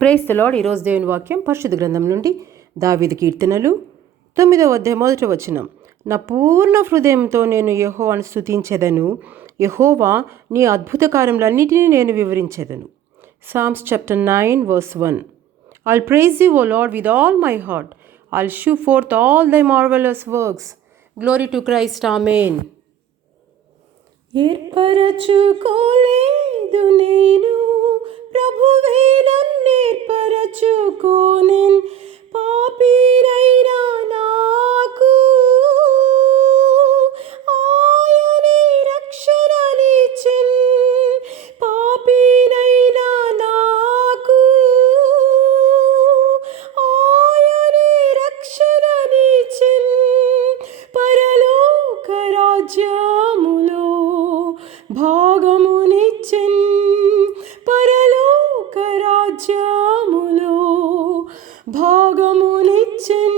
Praise the lord. ఈరోజు దేవుని వాక్యం పరిశుద్ధ గ్రంథం నుండి దావీదు కీర్తనలు 9వ అధ్యాయం 1వ వచనం. నా పూర్ణ హృదయంతో నేను యెహోవాను స్తుతించెదను, యెహోవా నీ అద్భుత కార్యములన్నిటినీ నేను వివరించెదను. Psalms chapter 9 verse 1. I'll praise you, O Lord, with all my heart. I'll shew forth all thy marvelous works. Glory to Christ. Amen. ఏర్పరచుకోలేదు నేను, ప్రభువే నన్నేర్పరచుకోనెన్, పాపినైనా నాకు ఆయనే రక్షణనిచ్చెన్, పాపినైనా నాకు ఆయనే రక్షణనిచ్చెన్, పరలోక రాజ్యములో భాగమునిచ్చెన్, పరలోక రాజ్యములో భాగమునిచ్చెన్.